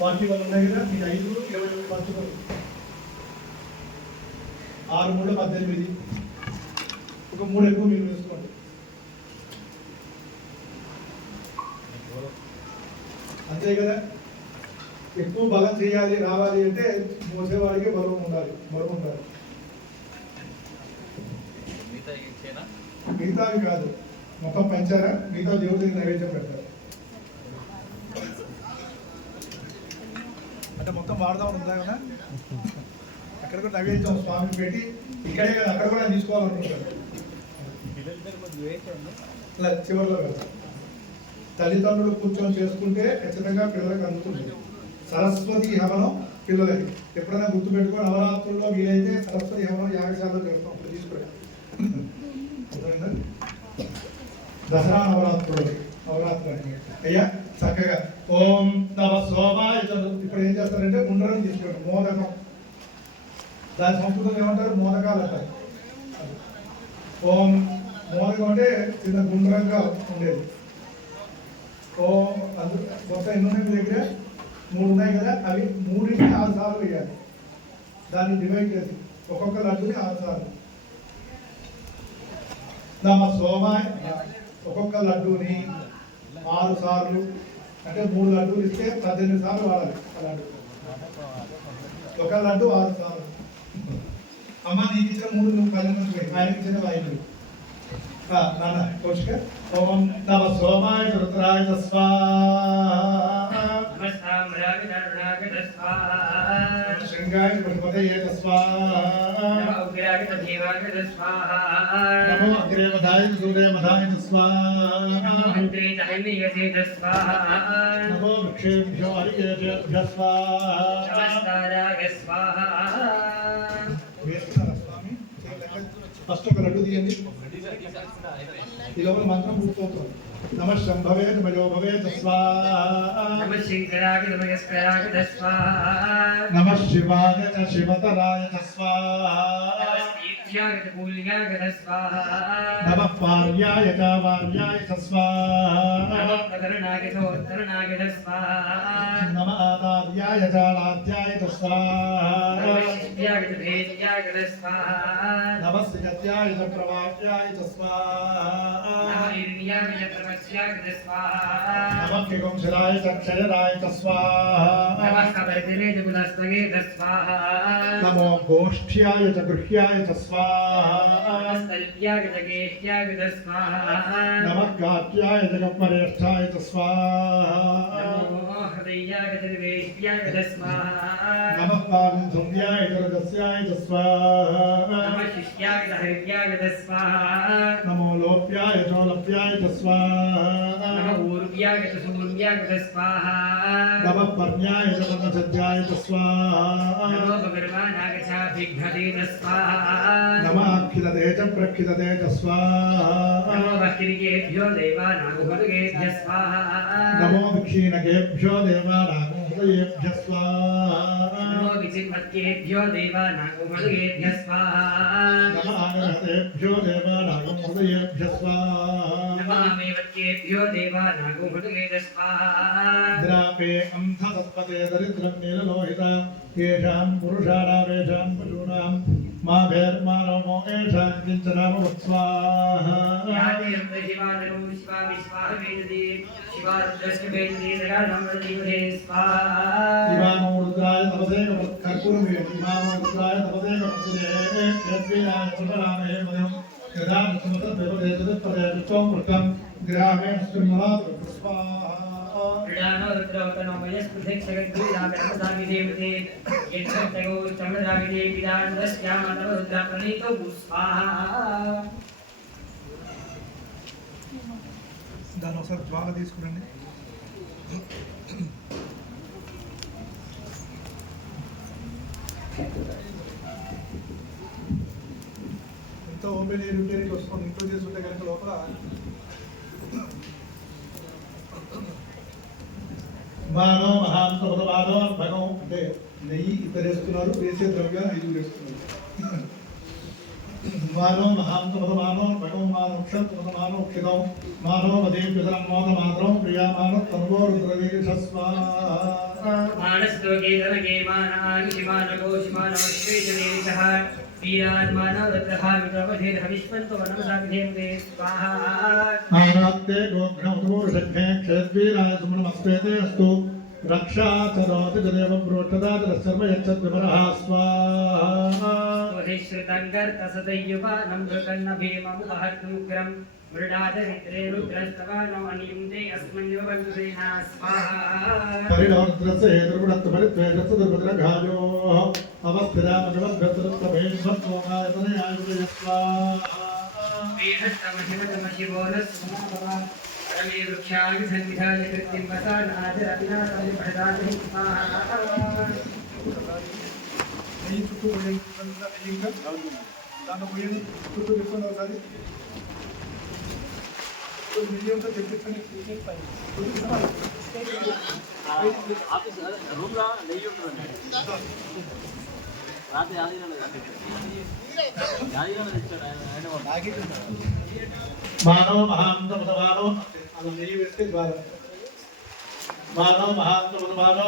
41 ఉన్నాయి కదా, మీకు 5 21 పంచుకోండి. 6 3 18, ఒక 3 ఎక్కువ మీరు వేసుకోండి. అంతే కదా. ఎక్కువ బలం చేయాలి రావాలి అంటే మోసేవాడికి బలం ఉండాలి. మిగతావి కాదు, మొత్తం పంచారా, మిగతా దేవుడికి నైవేద్యం పెడతారు. అంటే మొత్తం వాడదామని ఉందా కదా, అక్కడ కూడా నైవేద్యం స్వామికి పెట్టి ఇక్కడే కదా అక్కడ కూడా తీసుకోవాలనుకుంటారు. అలా చివరిలో కదా తల్లిదండ్రులు కూర్చొని చేసుకుంటే ఖచ్చితంగా పిల్లలకు అందుతుంది. సరస్వతి హవనం పిల్లలకి ఎప్పుడైనా గుర్తుపెట్టుకో, నవరాత్రుల్లో వీలైతే సరస్వతి హవనం యాగశాలలో చేస్తాం. అప్పుడు తీసుకోండి. దసరా నవరాత్రులు అయ్యా చక్కగా ఓం నమ శోభాయ. ఇప్పుడు ఏం చేస్తారంటే ఉండ్రం తీసుకోండి, మోదకం. దాని సంస్కృతం ఏమంటారు, మోదకాలు అంటారు. ఓం మోదకం అంటే చిన్న గుండ్రంగా ఉండేది. ఓం మొత్తం ఎన్ని ఉన్నాయి మీ దగ్గర? 3 ఉన్నాయి కదా, అవి 3ని 6 సార్లు వేయాలి. దాన్ని డివైడ్ చేసి ఒక్కొక్క లడ్డుని 6 సార్లు. నమ శోభాయ ఒక్కొక్క లడ్డూని 6 సార్లు, అంటే 3 లడ్డూలు ఇస్తే 18 సార్లు వాడాలి. ఒక లడ్డు 6 సార్లు. అమ్మ నీకు ఇచ్చిన 3 నువ్వు 10 మంది, ఆయనకి ఇచ్చిన 5. నాన్న కోశిక ఓం నమ శోభాయ రుద్రాయ స్వాహా, శృంగాయ గణపతయే స్వాహా, నమో అగ్రేవధాయ సూర్యమధాయ స్వాహా, నమో వృక్షేభ్యో హరికేభ్యో స్వాహా. ఫస్ట్ ఒక లడ్డు తీయండి, ఈ లోపల మంత్రం పూర్తవుతుంది. నమ శంభవే నమో భవే స్వాహా, నమ శంకరాయ నమస్కరాయ స్వాహా, నమ శివాయ శివతరాయ స్వాహా, నమ పార్యాయ వార్యాయ స్వాహా, నమ ఆదార్యాయ లాద్యాయ స్వాహా, నమ శ్రీగత్యాయ ప్రవాక్యాయ స్వాహా, నమ కింశరాయ క్షయరాయ స్వాహా, నమో గోష్ఠ్యాయ గృహ్యాయ స్వాహా, నమ గాత్యాయ జగన్మరేష్ఠాయ స్వాహా, నమ పాదంధ్యాయ దుర్గస్యాయ స్వాహా, నమో లోప్యాయ చోలప్యాయ స్వాహా, నమ పర్ణ్యాయ సజ్జాయ స్వాహా, నమ అఖిలతే చ ప్రఖిలతే స్వాహా, నమో క్షీణకేభ్యో దేవానాగోహృదయేభ్య స్వాహా, నమ ఆగరహతేభ్యో దేవానాగోహృదయేభ్య స్వాహా, ద్రాపే అంధతత్పతే దరిద్రం నీలలోహిత ఏషాం పురుషాణామేషాం పశూనాం మా భేర్మానమో ఏషాం కించనామవత్ స్వాహా. ఇమామో రుద్రాయ తపసే కర్పూరం ఇమామో రుద్రాయ తపసే కర్పూరం గ్రామే దాని ఒకసారి జ్వాల తీసుకురండి. ఎంతో ఓపెన్ ఎయిర్ ఉంటేనే వస్తుంది. ఇంట్లో చేస్తుంటే కనుక లోపల మానవ మహాంతమానవ భగం అంటే నెయ్యి 2 వేస్తున్నారు, వేసే ద్రవ్యాలు 5 వేస్తున్నారు. मानो महांतमतमानो भगवमानो क्षत्रमतमानो क्षितौ मानो मदीं पितरं मोदमातरं प्रियामानो तन्वो रुद्रवीर्यस्वा मानस्तोके धनगे मानानि शिमानगो शिमानमश्वेजनेशः वीरात्मानो रुद्रभावितवधेर हविष्मन्तो नमसाभिधेमते स्वाहा आरात्ते गोघ्नमुदूर्षघ्ने क्षेद्वीराय सुमनमस्तेते अस्तु रक्षा चरोति तदेव प्रोष्ठदातरस्सर्व यच्छद्विपरः स्वाहा श्रुतङ्गर्तसदयुवानं मृकन्न भीममुपहर्तुग्रं मृडादरिद्रे रुद्रस्तवानो अनियुङ्क्ते अस्मन्यो बन्धुसेना स्वाहा परिणोद्रस्य हेतुर्गुणत्वपरित्वेषस्य दुर्भद्रघायो अवस्थिरामजवद्भद्रत्वभेद्भत्वोमायतनयायुजय स्वाहा वेदस्तमशिवतमशिवो न सुमनाभवा परमे वृक्षाय सन्निधाय कृत्तिं वसानादिरविनाशाय भरदाय स्वाहा ఈ చుట్టూ ఇంకా దాంట్లో పోయేది చుట్టూ చెప్తున్నారు ఒకసారి మీడియంతో తెప్పించండి మానవ మహాంతమసమానో అలా నెయ్యి వేస్తే ద్వారా మానవ మహాంతమసమానో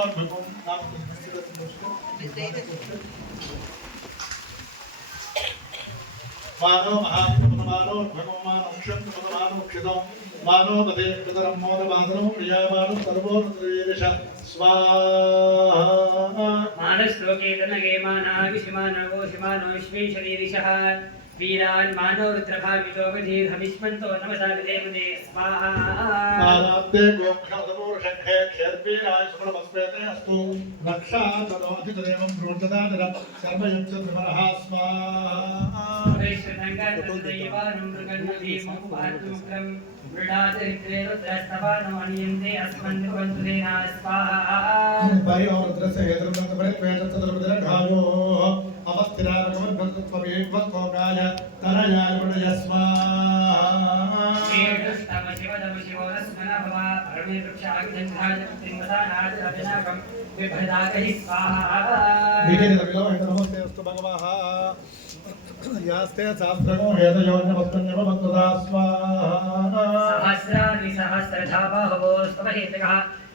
मानो महात्मनो भगवानो क्षंतमनो क्षितम मानो पदे पितरं मोदमातरं प्रियामानो सर्वो रुद्रवीर्यश स्वाहा मानस्तोके धनगे मानानि शिमानगो शिमानो विश्वेशरीरिषः वीरान् मानो रुद्रभावितो वधीर हविष्मन्तो नमसाभिधेमते स्वाहा आरात्ते गोक्षमदमूर्षङ्खे क्षेर्वीराय सुमनमस्तेते अस्तु रक्षा तदोति तदेवं प्रोज्जदानर सर्वयच्छद्विपरः स्वाहा यास्ते शास्त्रमो हेतयोन्यवस्तन्यव भक्तदा स्वाहा सहस्राणि सहस्रधा बाहवो स्वहेतकः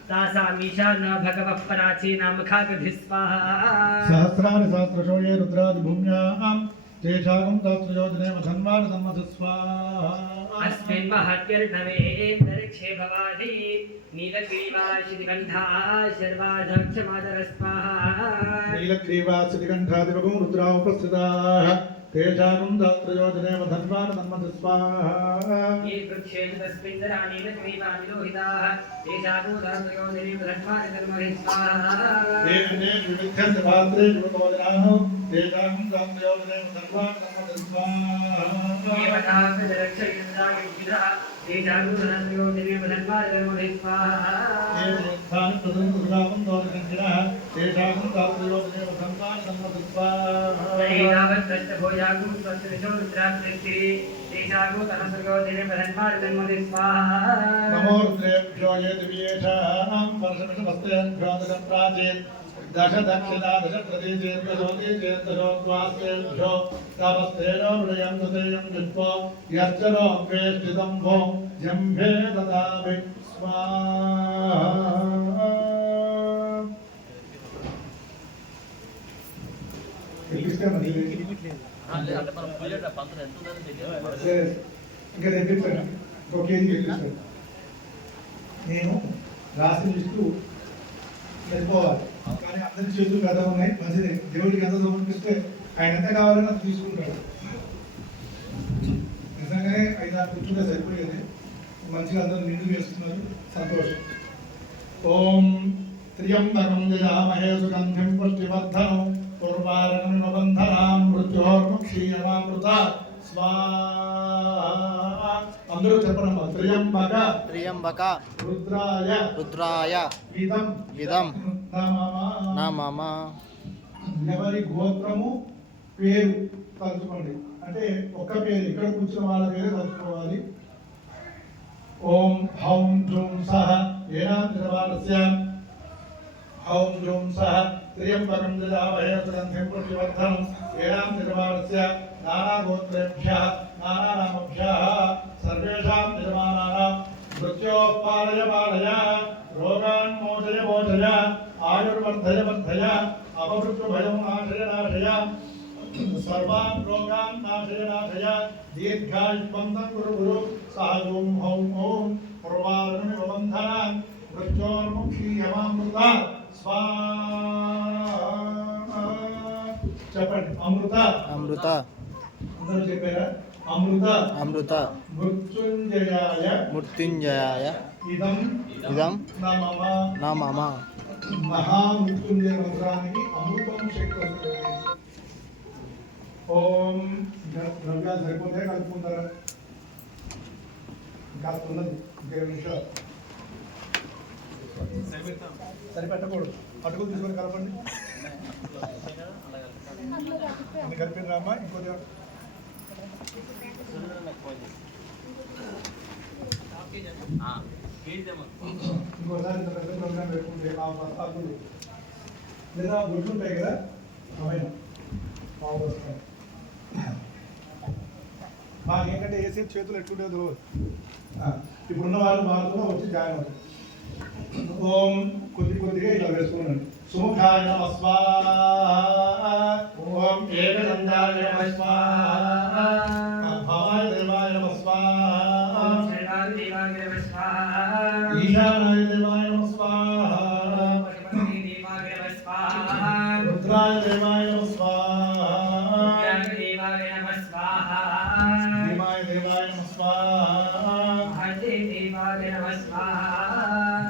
तासामीशा न भगवः पराची नाम खागभिः स्वाहा सहस्राणि सहस्रशो ये रुद्रादि भूम्यां तेषां सहस्रयोजने मधन्वान् सम्मत स्वाहा अस्मिन् महत्यर्णवे दर्क्षे भवादि नीलग्रीवाशितिकण्ठा शर्वाधक्षमादर स्वाहा नीलग्रीवाशितिकण्ठादिवगुं रुद्रा उपस्थिताः तेषां सहस्रयोजने मधन्वान् सम्मत स्वाहा ये वृक्षे तस्मिन् दरा नीलग्रीवानिलोहिताः तेषां सहस्रयोजने मधन्वान् सम्मत स्वाहा ये विविध्यन्त पात्रे गुरुतोजनाः तेषां सहस्रयोजने मधन्वान् सम्मत स्वाहा नमो रुद्रेभ्यो ये दिव्येषां वर्षमिषमस्तेभ्यो प्राचीन दश दक्षिणा दश प्रतीचेर्दशोतीचेर्दशोद्वास्तेभ्यो तपस्तेनो हृदयं हृदयं जित्वा यश्चरो वेष्टितं भो जम्भे ददामि स्वाहा ఇంకా తెప్పిస్తాను ఒక కేజీ తెప్పిస్తాను నేను రాసిన లిస్టు వెళ్ళిపోవాలి కానీ అందరి చేతులు కథ ఉన్నాయి మంచిది దేవుడికి ఎంత సమర్పిస్తే ఆయన ఎంత కావాలని అది తీసుకుంటాడు నిజంగానే 5-6 కూర్చుంటే సరిపోయేది మంచిగా అందరూ నిండు వేస్తున్నారు సంతోషం ఓం త్ర్యంబకం యజామహే సుగంధిం పుష్టివర్ధనం పూర్వారణం బంధనాం మృత్యోర్ముక్షీయమామృత స్వాహా అందరూ చెప్పనమ్మా త్ర్యంబక త్ర్యంబక రుద్రాయ రుద్రాయ విదం విదం నమః ఎవరి గోత్రము పేరు తలుచుకోండి అంటే ఒక్క పేరు ఇక్కడ కూర్చున్న వాళ్ళ పేరు తలుచుకోవాలి ఓం హౌం జూం సహ ఏనాంతరవారస్య హౌం జూం సహ త్ర్యంబకం యజామహే సుగంధిం పుష్టివర్ధనం ఏనాంతరవారస్య नानागोत्रेभ्यः नानानामभ्यः सर्वेषां यजमानानां मृत्योः पालय पालय रोगान् मोचय मोचय आयुर्वर्धय वर्धय अपमृत्युभयं नाशय नाशय सर्वान् रोगान् नाशय नाशय दीर्घायुष्मन्तं कुरु कुरु सायुं हौं ॐ पूर्वारुणिवबन्धनान् मृत्योर्मुक्षीयमामृता स्वाहा చెప్పండి అమృత అమృత అందరూ చెప్పారా అమృత అమృత మృత్యుంజయాయ మృత్యుంజయాయ ఇదం ఇదం నమః నా మమ మహామృత్యుంజయ మంత్రానికి అమృతం శక్తి వస్తుంది ఓం ద్రవ్యాలు సరిపోతే కలుపుకుంటారా ఇంకా ఉన్నది ఇంకేం నిమిషాలు సరిపెట్టకూడదు అటుకులు తీసుకొని కలపండి అన్ని కలిపిన రామ్మా ఇంకోటి ఇంకోసారి ఇంత పెద్ద ప్రోగ్రామ్ పెట్టుకుంటే అటుకులు లేదా గుడ్లు ఉంటాయి కదా అవైనా పావు వస్తాయి మాకు ఏంటంటే ఏసీ చేతులు ఎట్లుంటే తెలియదు ఇప్పుడున్న వాళ్ళు మాత్రం వచ్చి జాయిన్ అవుతారు ఓం కొద్ది కొద్దిగా ఇలా వేసుకున్నాను సుముఖాయ నమః స్వాహా ఓం ఏకదంతాయ నమః స్వాహా భవాయ దేవాయ నమః స్వాహా దేవాయ నమః స్వాహా ఈశానాయ దేవాయ నమః స్వాహా పశుపతి దేవాయ నమః స్వాహా రుద్రాయ దేవాయ నమః స్వాహా దేవాయ నమః స్వాహా భీమాయ దేవాయ నమః స్వాహా మహతే దేవాయ నమః స్వాహా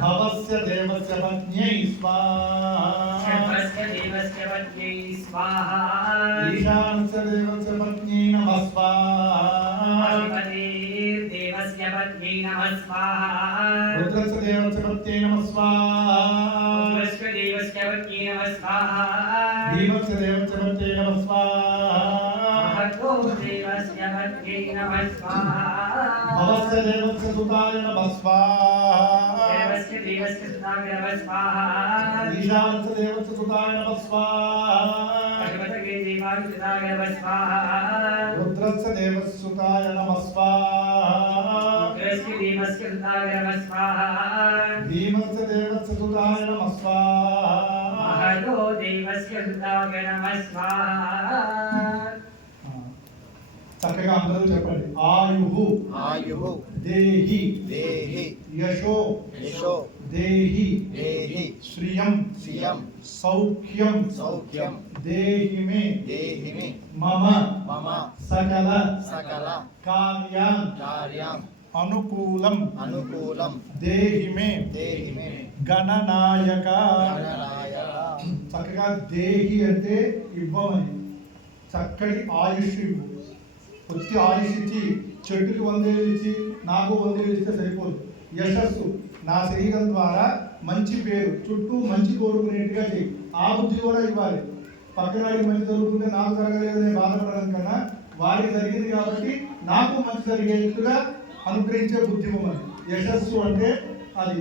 భవస్య దేవస్య పత్న్యై స్వాహా శర్వస్య దేవస్య పత్న్యై స్వాహా ఈశానస్య దేవస్య పత్న్యై నమః స్వాహా పశుపతి దేవస్య పత్న్యై నమః స్వాహా రుద్రస్య దేవస్య పత్న్యై నమః స్వాహా రుద్రస్య దేవస్య పత్న్యై నమః స్వాహా భీమస్య దేవస్య పత్న్యై నమః స్వాహా మహతో దేవస్య పత్న్యై నమః స్వాహా భవస్య దేవస్య సుతాయ నమః స్వాహా దేవస్య దేవస్య సుతాయ నమః స్వాహా ఈశానస్య దేవస్య సుతాయ నమః స్వాహా పశుపతి దేవాయ సుతాయ నమః స్వాహా రుద్రస్య దేవస్య సుతాయ నమః స్వాహా రుద్రస్య దేవస్య సుతాయ నమః స్వాహా భీమస్య దేవస్య సుతాయ నమః స్వాహా మహతో దేవస్య సుతాయ నమః స్వాహా చక్కగా అందరూ చెప్పండి ఆయుః ఆయుః దేహి దేహి యశో యశో దేహి దేహి శ్రియం శ్రియం సౌఖ్యం సౌఖ్యం దేహి మే దేహి మే మమ మమ సకల సకల కార్యాన్ కార్యం అనుకూలం అనుకూలం దేహి మే దేహి మే గణనాయక గణనాయక చక్కగా దేహి అంటే ఇవ్వమని చక్కటి ఆయుష్ ఇవ్వు కొద్ది ఆయుష్ ఇచ్చి చెట్టుకి 100 ఏళ్ళు ఇచ్చి నాకు 100 ఏళ్ళు ఇస్తే సరిపోదు యశస్సు నా శరీరం ద్వారా మంచి పేరు చుట్టూ మంచి కోరుకునేట్టుగా చెయ్యి ఆ బుద్ధి కూడా ఇవ్వాలి పక్కన వాడికి మంచి జరుగుతుంటే నాకు జరగలేదనే బాధపడడం కన్నా వారికి జరిగింది కాబట్టి నాకు మంచి జరిగేట్టుగా అనుగ్రహించే బుద్ధి ఇవ్వమని యశస్సు అంటే అది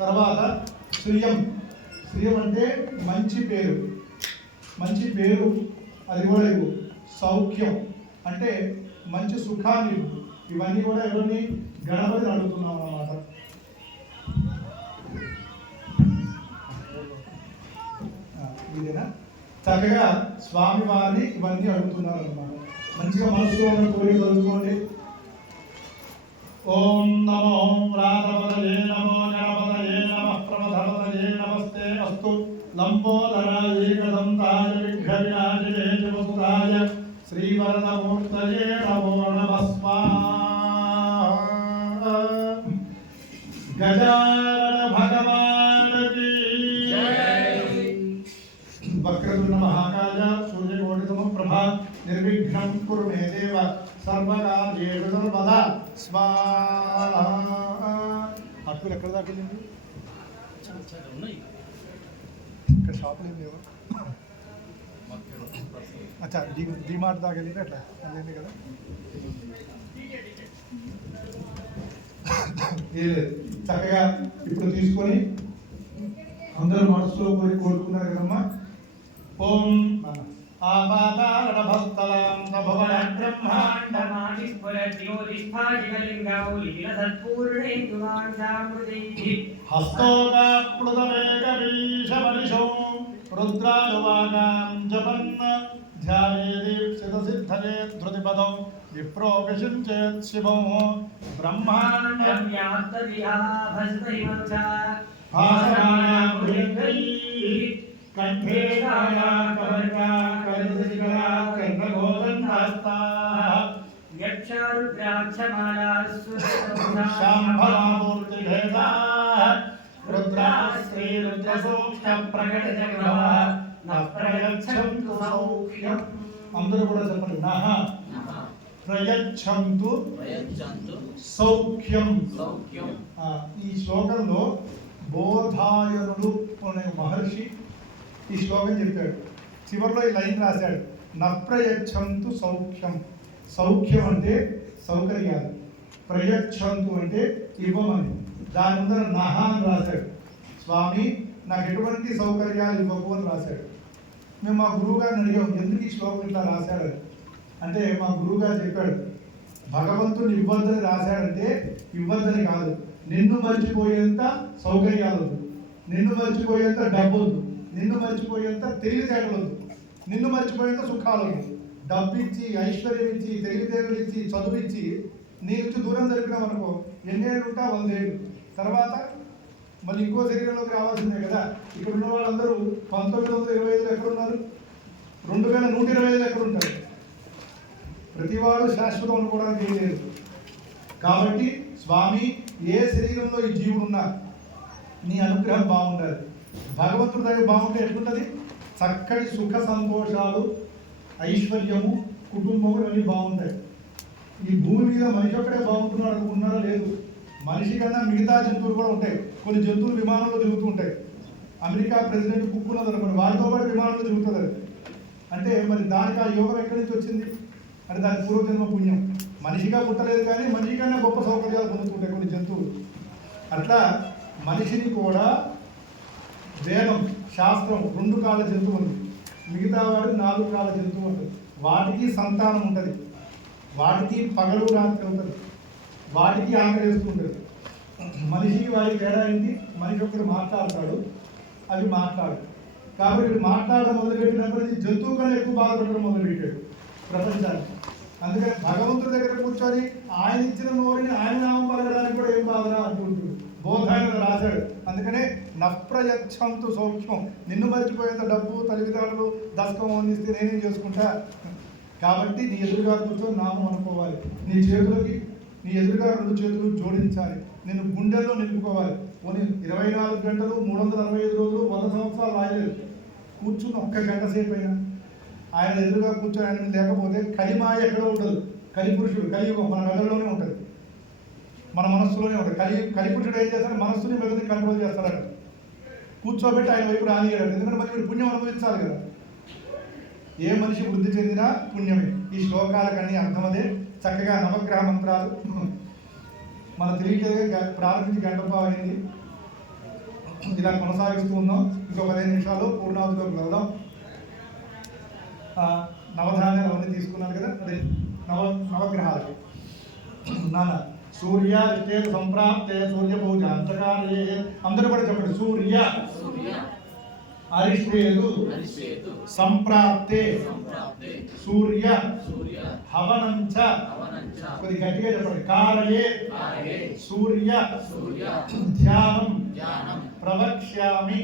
తర్వాత శ్రియం శ్రియం అంటే మంచి పేరు అది కూడా ఇవ్వు సౌఖ్యం అంటే మంచి సుఖాన్ని ఇవ్వు ఇవన్నీ కూడా ఎవరిని గణపతిని అడుగుతున్నాం అన్నమాట ఇదేనా చక్కగా స్వామి వారిని ఇవన్నీ అడుగుతున్నారు అన్నమాట మంచిగా మనసులో ఉన్న కోరిక తలుచుకోండి ఓం నమో రాధపదయే నమో గణపతయే నమః ప్రమథపదయే నమస్తే అస్తు లంబోదరాయ ఏకదంతాయ విఘ్నవినాశినే వసుధాయ శ్రీవరదమూర్తయే నమో నమః స్వాహా గజానన భగవాన్ కీ జై వక్రతుండ మహాకాయ సూర్యకోటి సమప్రభ నిర్విఘ్నం కురు మే దేవ సర్వకార్యేషు సర్వదా స్వాహా అటుకులు ఎక్కడ దాకా వెళ్ళింది ఇక్కడ షాపులు ఏం లేవు అచ్చా డిమార్ట్ దాకా వెళ్ళింది అట్లా అదేంది కదా లేదు చక్కగా ఇప్పుడు తీసుకొని అందరూ మనసులో కోరుకున్నారు కదమ్మా ఓం ఆపాతాళభస్తలాం సభవన బ్రహ్మాండమాని హస్తోకాప్లుతమేకవీశమనిశో రుద్రానువాగాం జపన్ ధ్యాయేదీప్సితసిద్ధయే ధృతిపదం విప్రోపిషించేత్ శివం బ్రహ్మాండం కంఠే అందరూ కూడా చెప్పండి నహ ప్రయచ్చంతు సౌఖ్యం. ఈ శ్లోకంలో బోధాయనుడు అనే మహర్షి ఈ శ్లోకం చెప్పాడు. చివరిలో ఈ లైన్ రాశాడు, నప్రయచ్చంతు సౌఖ్యం. సౌఖ్యం అంటే సౌకర్యాలు, ప్రయచ్చంతు అంటే ఇవ్వమని. దాని ముందర నహ అని రాశాడు. స్వామి నాకు ఎటువంటి సౌకర్యాలు ఇవ్వకు అని రాశాడు. మేము మా గురువు గారిని అడిగాము, ఎందుకు ఈ శ్లోకం ఇట్లా రాశాడు అంటే మా గురువు గారు చెప్పాడు, భగవంతుని ఇవ్వద్దని రాశాడంటే ఇవ్వద్దని కాదు, నిన్ను మర్చిపోయేంత సౌకర్యాలు వద్దు, నిన్ను మర్చిపోయేంత డబ్బు వద్దు, నిన్ను మర్చిపోయేంత తెలివితేటలు వద్దు, నిన్ను మర్చిపోయేంత సుఖాలు వద్దు. డబ్బు ఇచ్చి, ఐశ్వర్యం ఇచ్చి, తెలివితేటలు ఇచ్చి, చదువు ఇచ్చి నీ నుంచి దూరం జరిపినాం అనుకో, ఎన్నేళ్ళు ఉంటా 100 ఏళ్ళు తర్వాత మళ్ళీ ఇంకో శరీరంలోకి రావాల్సిందే కదా. ఇక్కడ ఉన్న వాళ్ళందరూ 1925 ఎక్కడున్నారు, 2125 ఎక్కడుంటారు. ప్రతివాడు శాశ్వతం అనుకోవడానికి ఏం లేదు. కాబట్టి స్వామి ఏ శరీరంలో ఈ జీవుడు ఉన్నా నీ అనుగ్రహం బాగుండాలి. భగవంతుడి దగ్గర బాగుంటే ఎట్లుంటుంది, చక్కటి సుఖ సంతోషాలు, ఐశ్వర్యము, కుటుంబము ఇవన్నీ బాగుంటాయి. ఈ భూమి మీద మనిషి ఒక్కడే బాగుంటున్నాడు అనుకుంటున్నారా? లేదు. మనిషి కన్నా మిగతా జంతువులు కూడా ఉంటాయి. కొన్ని జంతువులు విమానంలో తిరుగుతూ ఉంటాయి. అమెరికా ప్రెసిడెంట్ కుక్కున్నది అనుకోండి, వారితో పాటు విమానంలో తిరుగుతుంది. అది అంటే మరి దానికి ఆ యోగం ఎక్కడి నుంచి వచ్చింది అంటే దాని పూర్వజన్మ పుణ్యం. మనిషిగా పుట్టలేదు కానీ మనిషి కన్నా గొప్ప సౌకర్యాలు పొందుతుంటాయి కొన్ని జంతువులు. అట్లా మనిషిని కూడా వేదం, శాస్త్రం 2 కాళ్ళ జంతువు ఉంది, మిగతా వాడు 4 కాళ్ళ జంతువు ఉంటుంది. వాటికి సంతానం ఉంటుంది, వాటికి పగలు రాత్రి ఉంటుంది, వాటికి ఆకలి వేస్తుంటుంది. మనిషికి వారికి తేడా ఏంటి, మనిషి ఒకరు మాట్లాడతాడు, అవి మాట్లాడు. కాబట్టి మాట్లాడడం మొదలుపెట్టినప్పటి నుంచి జంతువు కన్నా ఎక్కువ బాధపడడం మొదలుపెట్టాడు ప్రపంచాన్ని. అందుకని భగవంతుడి దగ్గర కూర్చొని ఆయన ఇచ్చిన నోరిని ఆయన నామం పలకడానికి కూడా ఏం బాధరా అనుకుంటుంది. బోధాయన రాశాడు. అందుకనే నప్రయచ్చంతు సౌఖ్యం, నిన్ను మర్చిపోయేంత డబ్బు, తెలివితేటలు, దశకం అందిస్తే నేనేం చేసుకుంటా. కాబట్టి నీ ఎదురుగా కూర్చొని నామం అనుకోవాలి. నీ ఎదురుగా 2 చేతులు జోడించాలి, నిన్ను గుండెల్లో నిలుపుకోవాలి. పోనీ 24 గంటలు 365 రోజులు 100 సంవత్సరాలు రాయలేదు. కూర్చుని 1 గంట సేపు అయినా ఆయన ఎదురుగా కూర్చొని ఆయన లేకపోతే కలిమాయ ఎక్కడో ఉండదు. కలిపురుషుడు, కలియుగం మన మెదడులోనే ఉంటుంది, మన మనస్సులోనే ఉంటుంది. కలిపురుషుడు ఏం చేస్తాడు, మనస్సుని మెదడుని కంట్రోల్ చేస్తాడట. కూర్చోబెట్టి ఆయన వైపు రానియడం. ఎందుకంటే మరి వీడు పుణ్యం అనుభవించాలి కదా. ఏ మనిషి వృద్ధి చెందినా పుణ్యమే. ఈ శ్లోకాలకన్నీ అర్థమదే. చక్కగా నవగ్రహ మంత్రాలు మన తెలియజేయగా ప్రారంభించి గంటపావు అయింది. ఇలా కొనసాగిస్తూ ఉన్నాం. ఇంకో 15 నిమిషాలు పూర్ణావతిలోకి వెళ్దాం. నవధాన్యాలు అవన్నీ తీసుకున్నాను కదా, అదే నవగ్రహాలు. నాన్న సూర్య విశేష సంప్రాప్తే సూర్య పూజ అంతకాలే. అందరూ కూడా చెప్పండి, సూర్య అరిష్టేదు సంప్రాప్తే సూర్య హవనంచ. కొద్ది గట్టిగా చెప్పండి. కాలయే సూర్య ధ్యానం ప్రవక్ష్యామి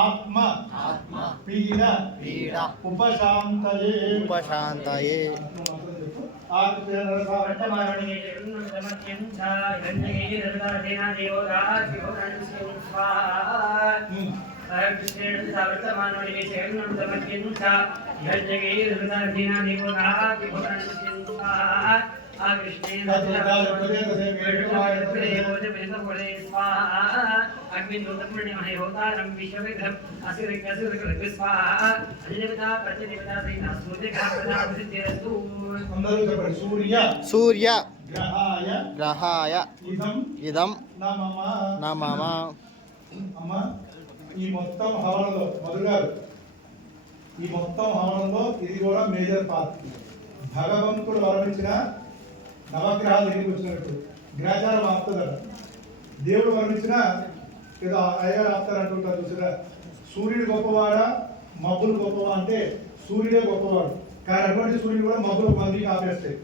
ఆత్మ పీడ ఉపశాంతయే. సూర్య గ్రహాయ ఇదం నమః. అమ్మ ఈ మొత్తం హవనలో మధుగారు ఈ మొత్తం హవనంలో ఇది కూడా మేజర్ పార్ట్. భగవంతుడు వరమించిన నవగ్రహాలు ఎన్నికి వచ్చినట్టు గ్రహచారం ఆపుతుందట. దేవుడు వరమించిన ఏదో అయ్యగారు ఆపుతారంటుంటారు చూసారా, సూర్యుడు గొప్పవాడా మబ్బులు గొప్పవా అంటే సూర్యుడే గొప్పవాడు. కానీ అటువంటి సూర్యుడు కూడా మబ్బులు మందికి ఆపేస్తాయి,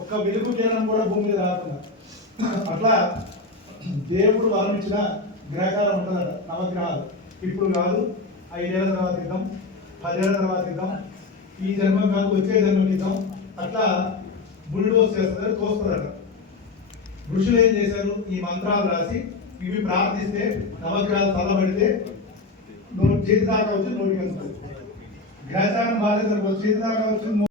ఒక్క వెలుగు కిరణం కూడా భూమి మీద రాకుండా. అట్లా దేవుడు వరమించిన గ్రహకారం ఉంటుందట నవగ్రహాలు. ఇప్పుడు కాదు, 5 ఏళ్ల తర్వాత ఇద్దాం, 10 ఏళ్ల తర్వాత ఇద్దాం, ఈ జన్మ కాదు వచ్చే జన్మకి ఇద్దాం. అట్లా బుల్డోస్ చేస్తుంది, తోస్తుందట. ఋషులు ఏం చేశారు, ఈ మంత్రాలు రాసి ఇవి ప్రార్థిస్తే నవగ్రహాలు తలబడితే చేతి దాకా వచ్చి నోటికి వెళ్తుంది. గ్రహచారం బాగాలేదు, చేతి దాకా వచ్చి